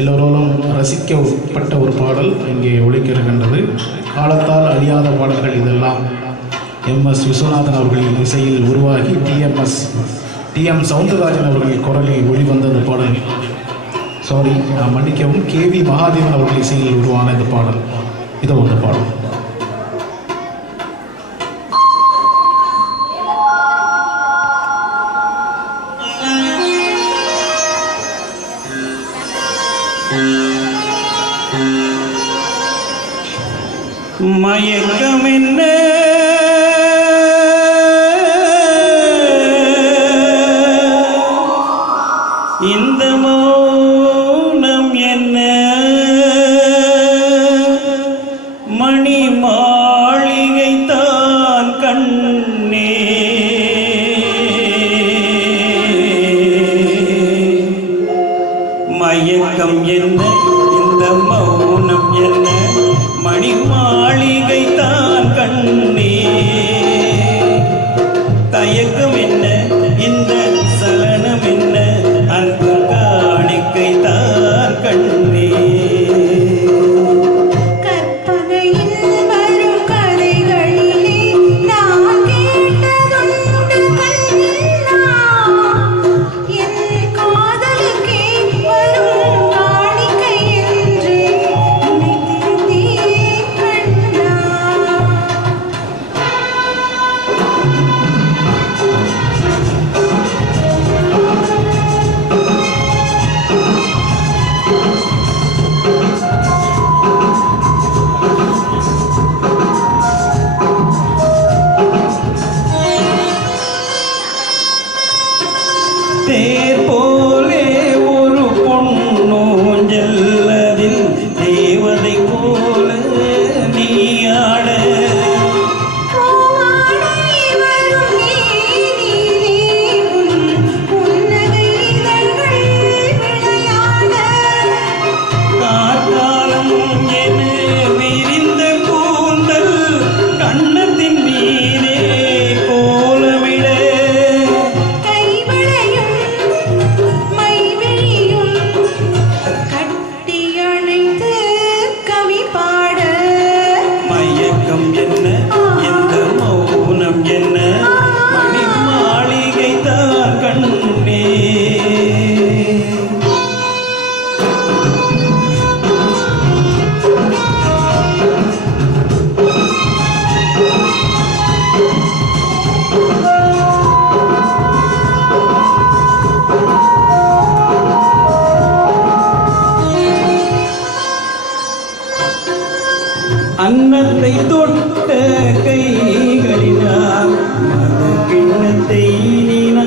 எல்லோராலும் ரசிக்கப்பட்ட ஒரு பாடல் இங்கே ஒலிக்கிருக்கின்றது. காலத்தால் அழியாத பாடல்கள் இதெல்லாம். எம்.எஸ். விஸ்வநாதன் அவர்களின் இசையில் உருவாகி டி.எம். சவுந்தரராஜன் அவர்களின் குரலில் வெளிவந்த இந்த பாடல், மன்னிக்கவும், K.V. மகாதேவன் அவர்கள் இசையில் உருவான இந்த பாடல். இதோ இந்த பாடல். மயக்கம் என்ன இந்த மௌனம் என்ன மணி மாளிகை தான் கண்ணே மயக்கம் என்ன இந்த மௌனம் என்ன மணி மாளிகை தான் கண்ணே தயக்கம் என்ன இந்த சலனம் என்ன அன்பு காணிக்கை தான் கண்ணே தேர் போலே ஒரு பொன்னூஞ்சல் அதில் தேவதை போல நீயாட கார்காலம் என விரிந்த கூந்தல் கண்ணத்தின் மீதே கோலமிட என்ன எந்த மௌனம் என்ன மணி மாளிகை தான் கண்ணே அன்னத்தை தொட்ட கைகளினால் மது கிண்ணத்தை நீனா